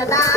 好的